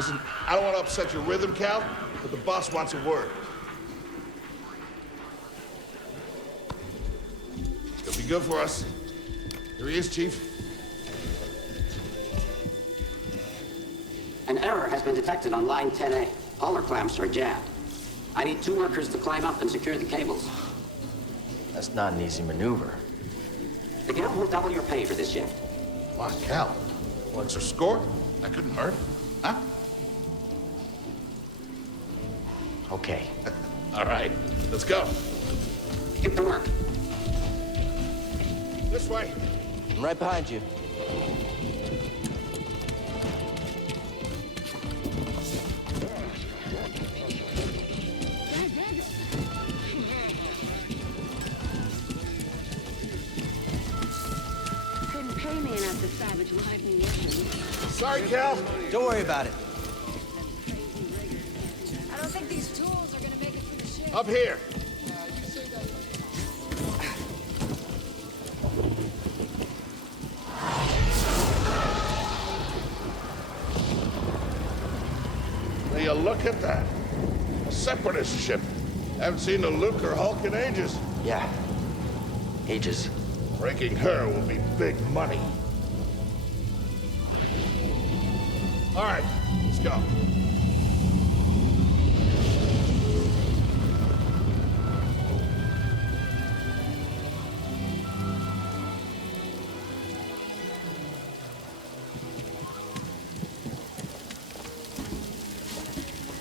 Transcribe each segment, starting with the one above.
Listen, I don't want to upset your rhythm, Cal, but the boss wants a word. It'll be good for us. Here he is, Chief. An error has been detected on line 10A. All our clamps are jabbed. I need 2 workers to climb up and secure the cables. That's not an easy maneuver. The guild will double your pay for this shift. Come on, Cal. What's your score? That couldn't hurt. Huh? Okay. All right, let's go. Get to work. This way. I'm right behind you. Couldn't pay me enough to salvage live munitions. Sorry, Cal. Don't worry about it. I don't think these tools are gonna make it through the ship. Up here. Will you look at that? A separatist ship. Haven't seen a Luke or Hulk in ages. Yeah. Ages. Breaking her will be big money. All right, let's go.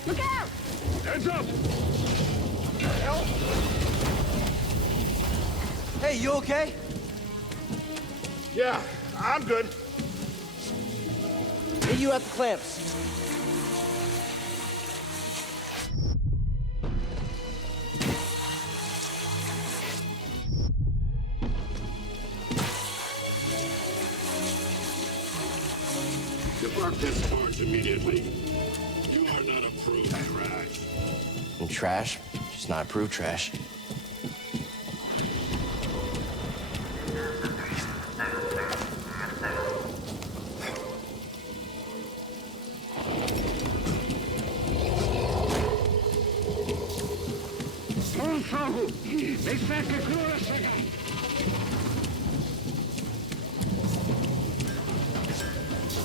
Look out! Heads up! Hell? Hey, you okay? Yeah, I'm good. Hey, you at the clamps. Depart this barge immediately. You are not approved trash. And trash, just not approved trash.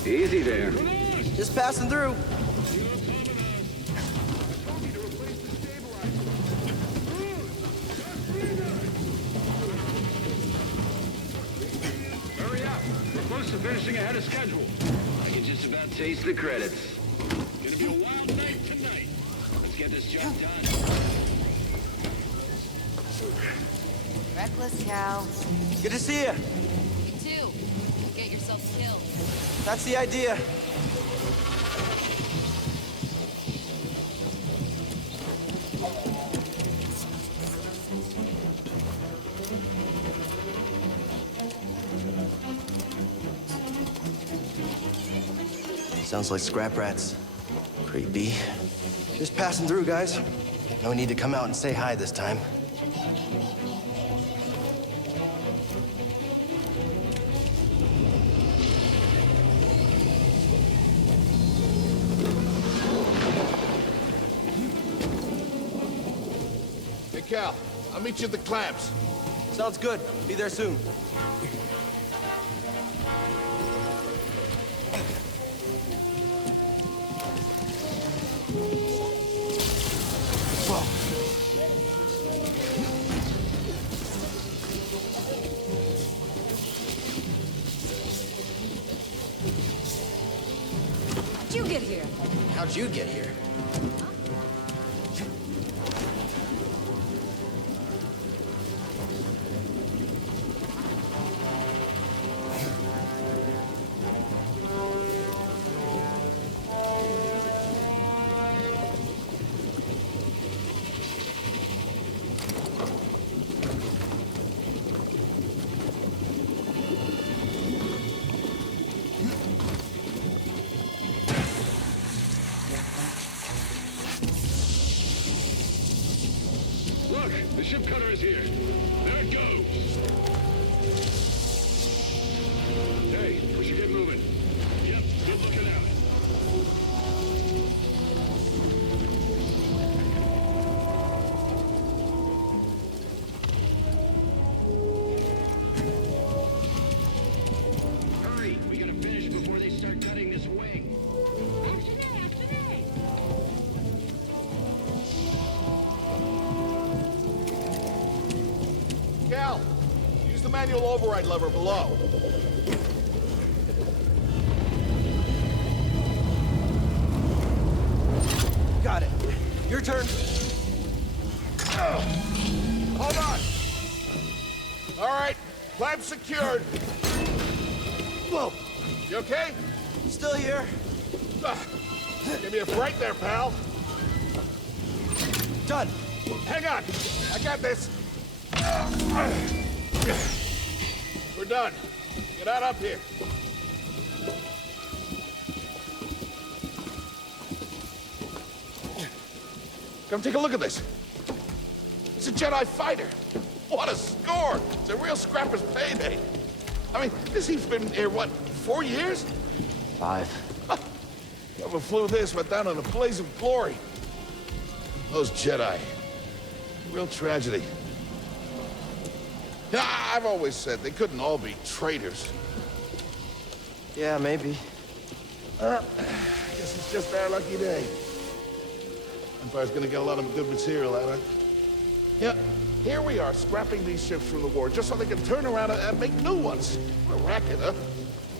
Easy there. Just passing through. Hurry up. We're close to finishing ahead of schedule. I can just about taste the credits. Gonna be a wild night tonight. Let's get this job done. Reckless, Cal. Good to see you. You too. Get yourself killed. That's the idea. Sounds like scrap rats. Creepy. Just passing through, guys. No need to come out and say hi this time. Hey, Cal, I'll meet you at the clamps. Sounds good. Be there soon. How'd you get here? How'd you get here? Look, the ship cutter is here. There it goes. Hey, we should get moving. Yep, good looking out. manual override lever below. Got it. Your turn. Hold on. All right, clamp secured. Whoa. You okay? Still here. Give me a break there, pal. Done. Hang on. I got this. We're done. Get out up here. Come take a look at this. It's a Jedi fighter. What a score! It's a real scrapper's payday. I mean, this he's been here, what, 4 years? 5. Whoever flew this went down in a blaze of glory. Those Jedi. Real tragedy. You know, I've always said they couldn't all be traitors. Yeah, maybe. Guess it's just our lucky day. Empire's gonna get a lot of good material out of it. Yeah, here we are, scrapping these ships from the war, just so they can turn around and make new ones. What a racket, huh?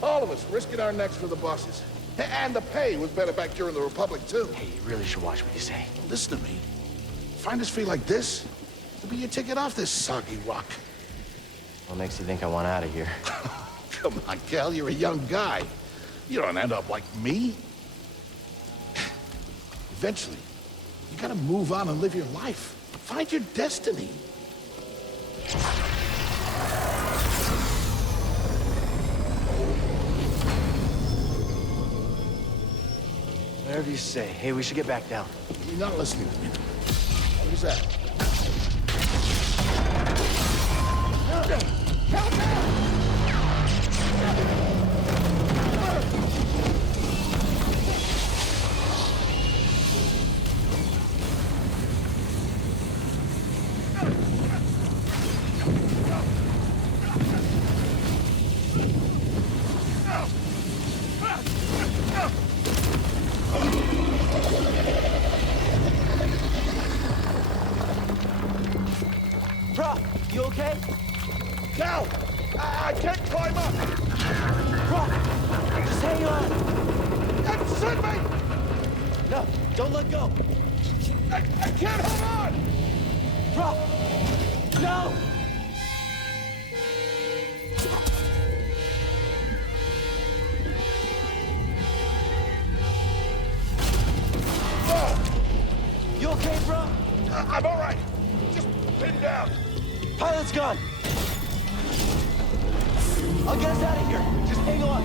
All of us risking our necks for the bosses. And the pay was better back during the Republic, too. Hey, you really should watch what you say. Listen to me. Find us free like this, it'll be your ticket off this soggy rock. What makes you think I want out of here? Come on, Cal, you're a young guy. You don't end up like me. Eventually, you gotta move on and live your life. Find your destiny. Whatever you say. Hey, we should get back down. You're not listening to me. What was that? Bro, you okay? Cal! I can't climb up! Bro, just hang on. Send me! No, don't let go. I can't hold on! Bro, no! You okay, bro? I'm all right. Just pin down. Pilot's gone. I'll get us out of here. Just hang on.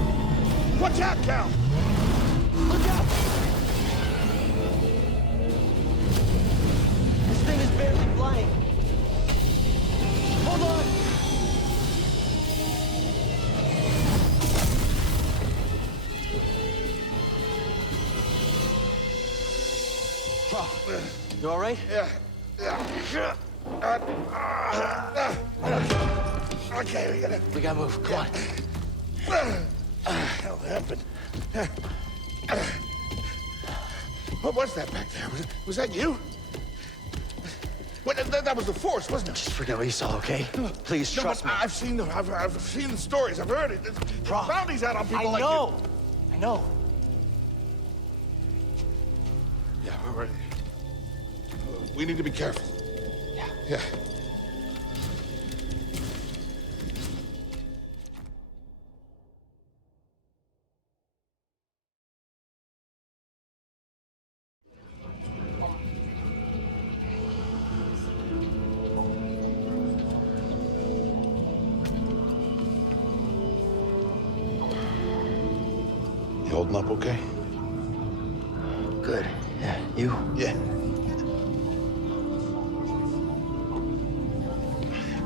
Watch out, Cal! Look out! This thing is barely flying. Hold on! Bro, you all right? Yeah. Okay, We gotta move. Come on. hell happened? What was that back there? Was that you? Well, that was the Force, wasn't it? Just forget what you saw, okay? Please No, trust but me. I've seen the stories. I've heard it. There's Bro, bounties out on people like you. I know. Yeah, we're ready. We need to be careful. Yeah. Yeah. You holding up okay? Good. Yeah, you? Yeah.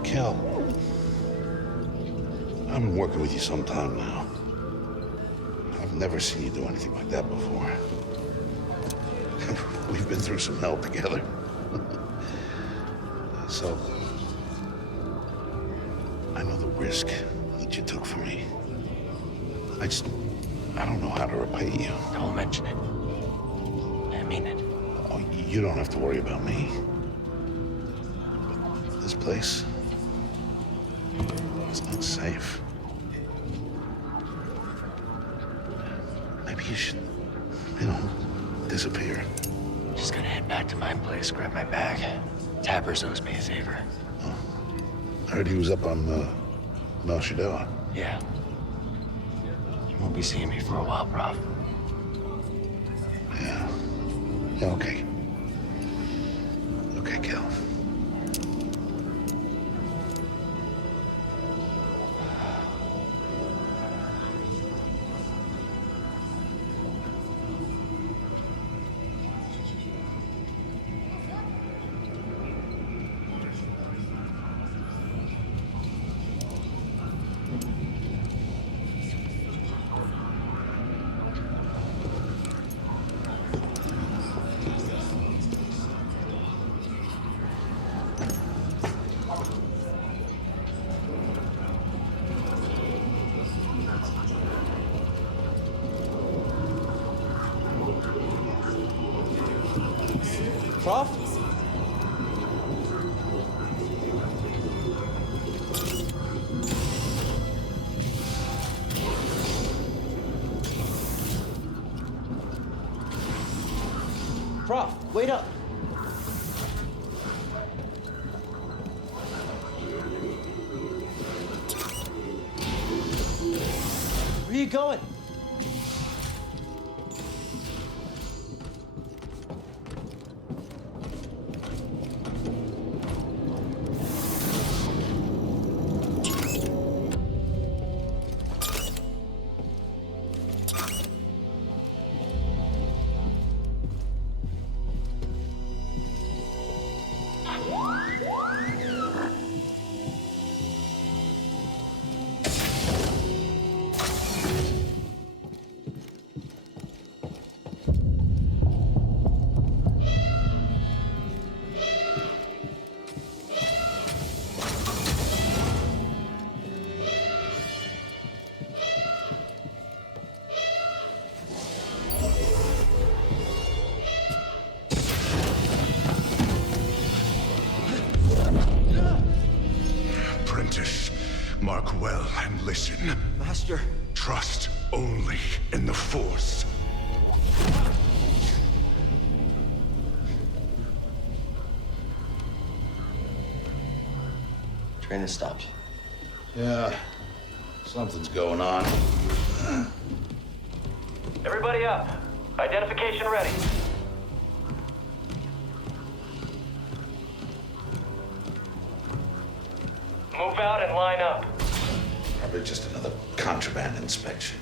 Kel, I've been working with you some time now. I've never seen you do anything like that before. We've been through some hell together. So, I know the risk that you took for me. I don't know how to repay you. Don't mention it. I mean it. Oh, you don't have to worry about me. But this place, It's not safe. Maybe you should, disappear. Just gonna head back to my place, grab my bag. Tappers owes me a favor. I heard he was up on, Mel Shadella. Yeah. You won't be seeing me for a while, Prof. Yeah. Yeah, okay. Okay, Cal. Prof? Prof, wait up. Where are you going? Apprentice, mark well and listen. Master. Trust only in the Force. Train has stopped. Yeah. Something's going on. Everybody up. Identification ready. Move out and line up. Probably just another contraband inspection.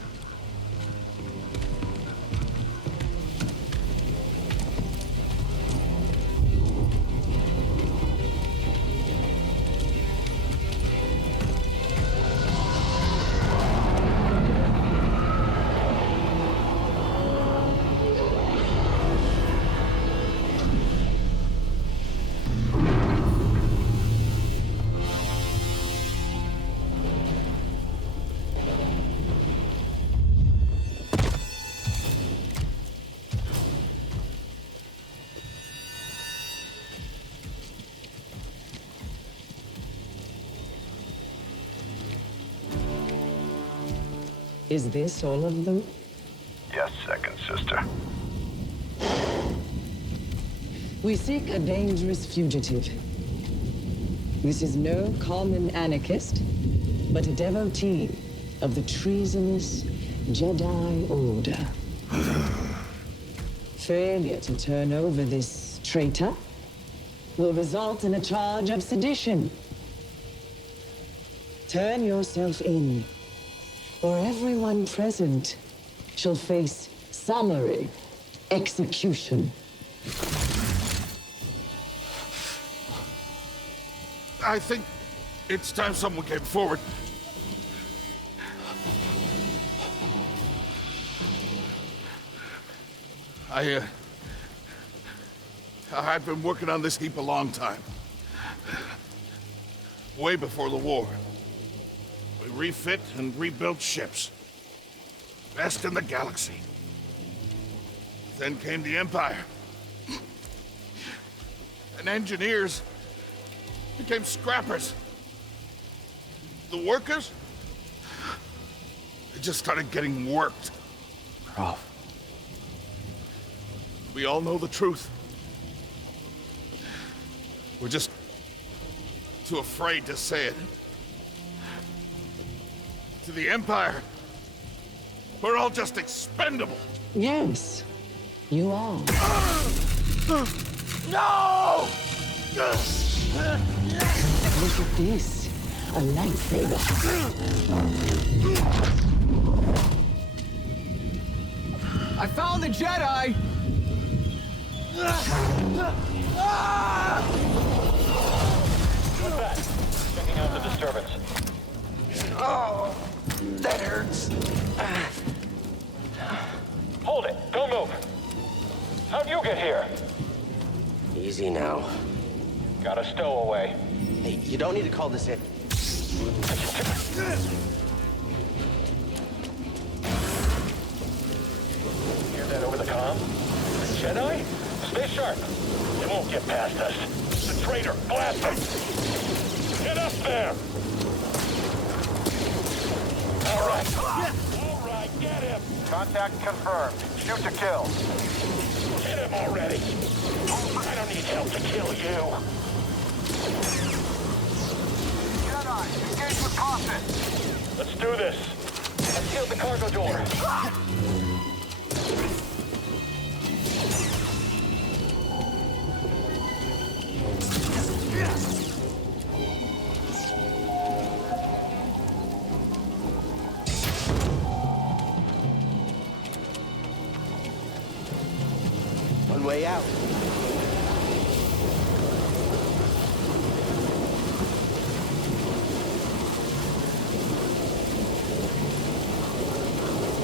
Is this all of them? Yes, second sister. We seek a dangerous fugitive. This is no common anarchist, but a devotee of the treasonous Jedi Order. Failure to turn over this traitor will result in a charge of sedition. Turn yourself in, or everyone present shall face summary execution. I think it's time someone came forward. I've been working on this heap a long time. Way before the war. We refit and rebuilt ships. Best in the galaxy. Then came the Empire. And engineers became scrappers. The workers? They just started getting worked. Prof. We all know the truth. We're just too afraid to say it. To the Empire, we're all just expendable. Yes, you are. No! Look at this. A lightsaber. I found the Jedi! What's that? Checking out the disturbance. Oh, that hurts. Hold it! Don't move! How'd you get here? Easy now. Got a stowaway. Hey, you don't need to call this in. Hear that over the comm? The Jedi? Stay sharp. They won't get past us. The traitor! Blast him! Get up there! All right, get him! Contact confirmed. Shoot to kill. Hit him already! I don't need help to kill you! Jedi, engage with caution. Let's do this! I've sealed the cargo door! One way out.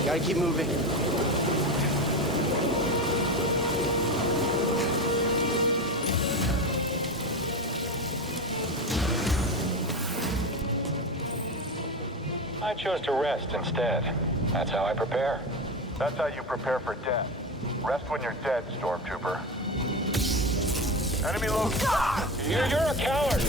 Gotta keep moving. I chose to rest instead. That's how I prepare. That's how you prepare for death. Rest when you're dead, Stormtrooper. Enemy low. You're a coward!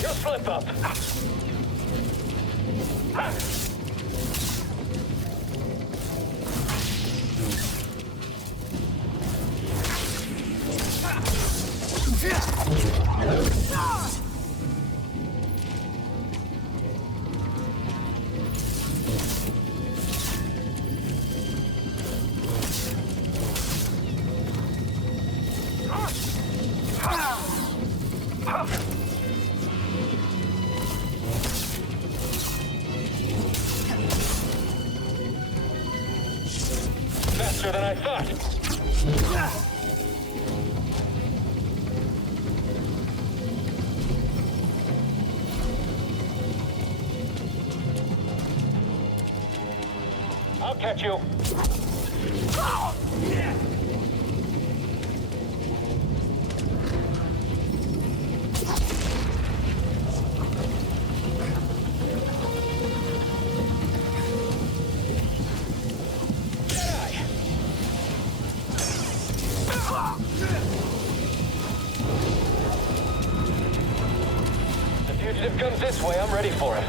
Just slip up. Faster than I thought. I'll catch you. The fugitive comes this way, I'm ready for him.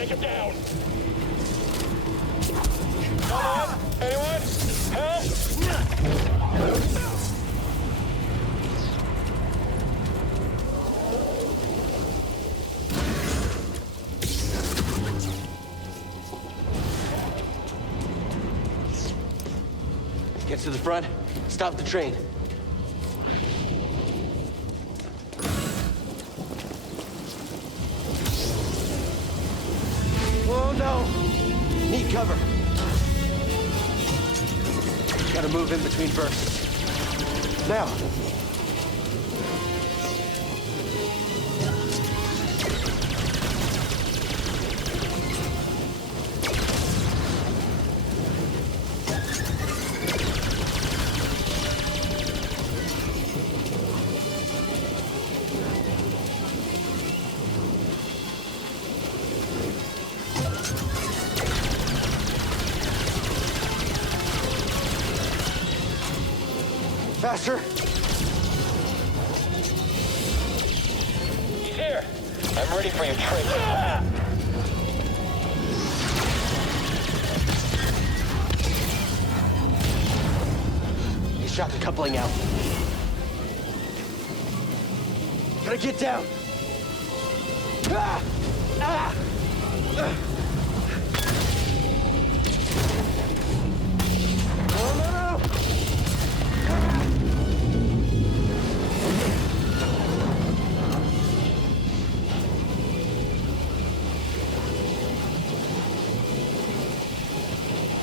Take him down. Come on. Anyone? Help? Get to the front, stop the train. Oh no! Need cover. Gotta move in between bursts. Now! Faster! He's here. I'm ready for you, traitor. He shot the coupling out. Gotta get down! Ah! Ah! Oh, no, no!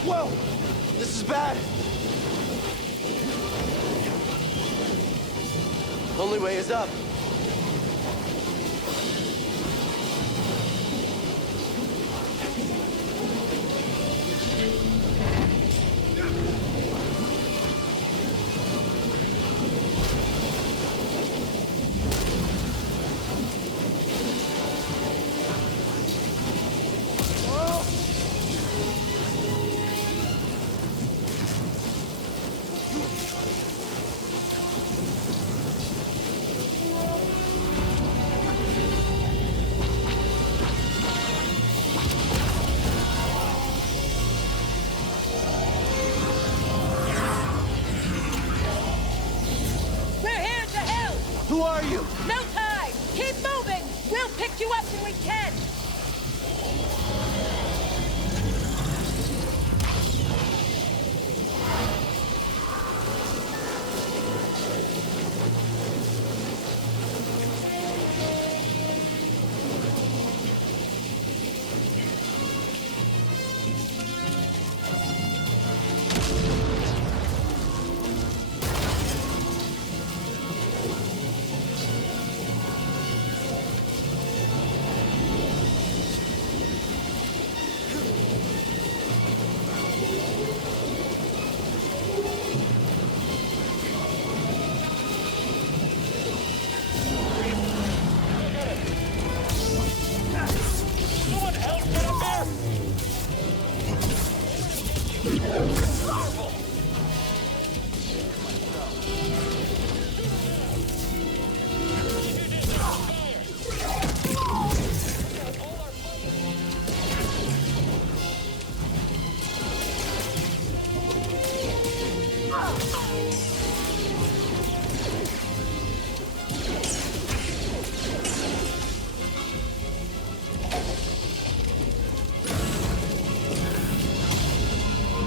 Whoa! This is bad! Only way is up. Who are you? No time! Keep moving! We'll pick you up when we can!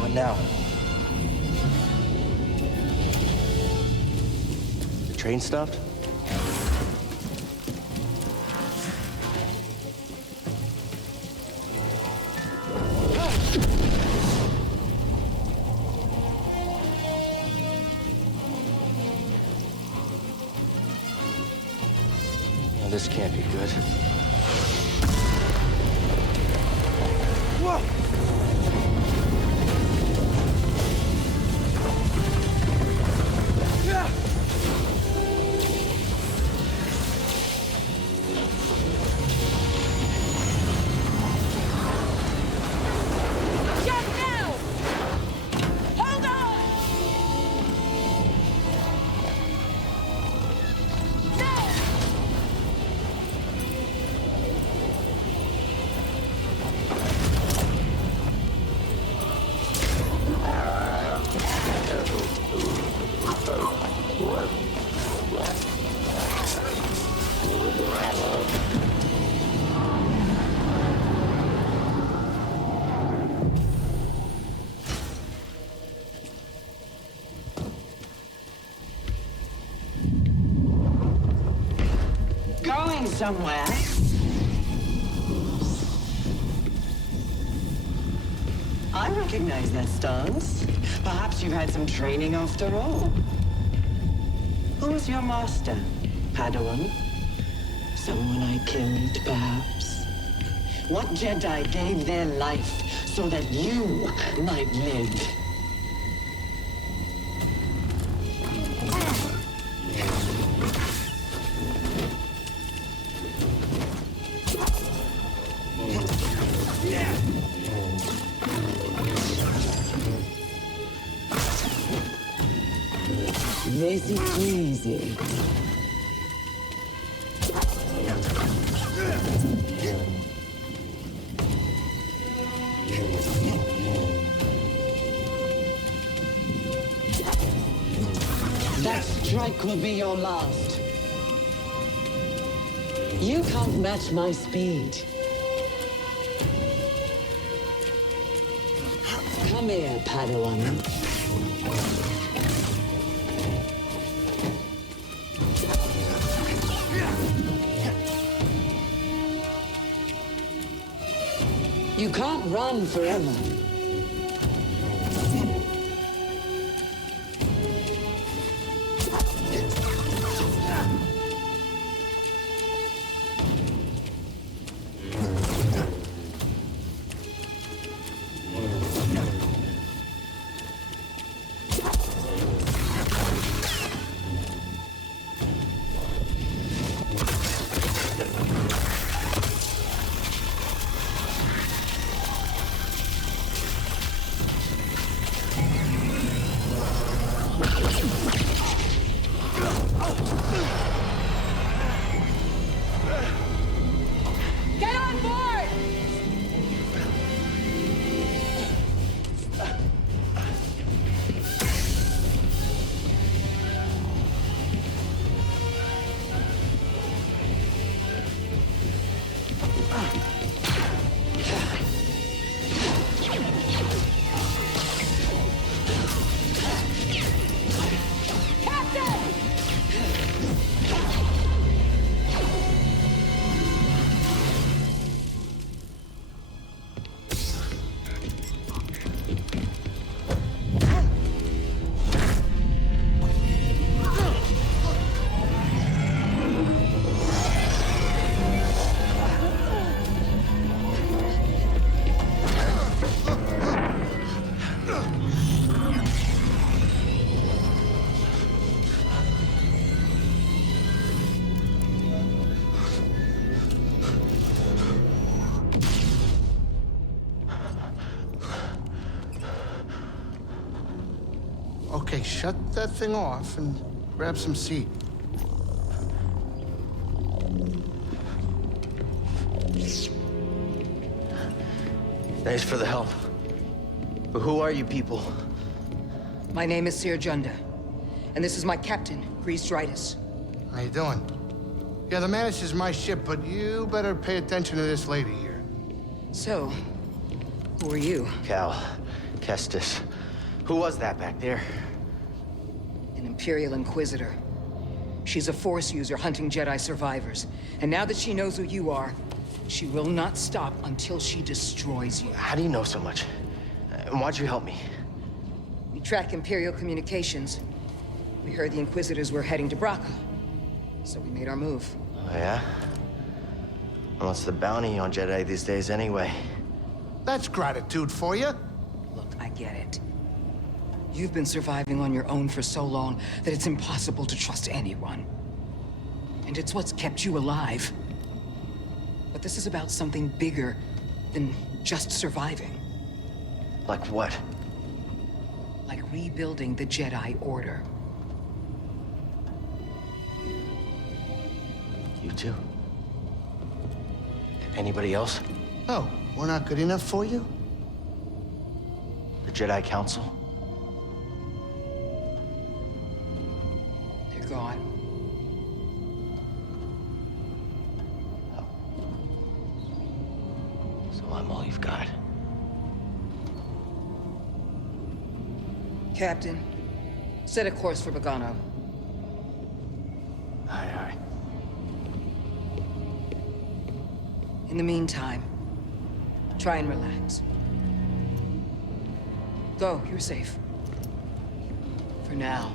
What now? The train stopped? Now, this can't be good. Whoa! somewhere. I recognize that stance. Perhaps you've had some training after all. Who was your master, Padawan? Someone I killed, perhaps? What Jedi gave their life so that you might live? This is easy. That strike will be your last. You can't match my speed. Come here, Padawan. You can't run forever. Get on board! Okay, shut that thing off and grab some seat. Thanks for the help. But who are you people? My name is Seer Junda, and this is my captain, Grease Dritus. How you doing? Yeah, the Mantis is my ship, but you better pay attention to this lady here. So, who are you? Cal. Kestis. Who was that back there? An Imperial Inquisitor. She's a Force user hunting Jedi survivors. And now that she knows who you are, she will not stop until she destroys you. How do you know so much? And why'd you help me? We track Imperial communications. We heard the Inquisitors were heading to Bracca. So we made our move. Oh, yeah? And what's the bounty on Jedi these days anyway? That's gratitude for you. Look, I get it. You've been surviving on your own for so long that it's impossible to trust anyone. And it's what's kept you alive. But this is about something bigger than just surviving. Like what? Like rebuilding the Jedi Order. You too? Anybody else? Oh, we're not good enough for you? The Jedi Council? They're gone. So I'm all you've got. Captain, set a course for Bogano. Aye, aye. In the meantime, try and relax. Go, you're safe. For now.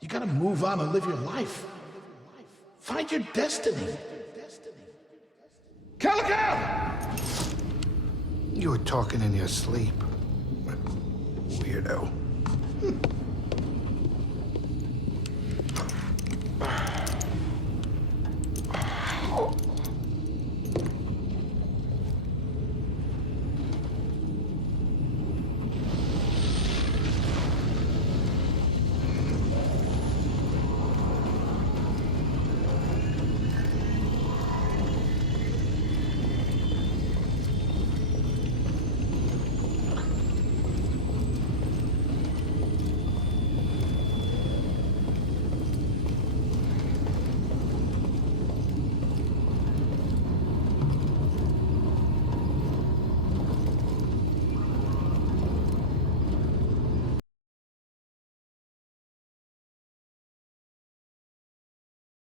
You gotta move on and live your life. Find your destiny. Calico! You were talking in your sleep. Weirdo.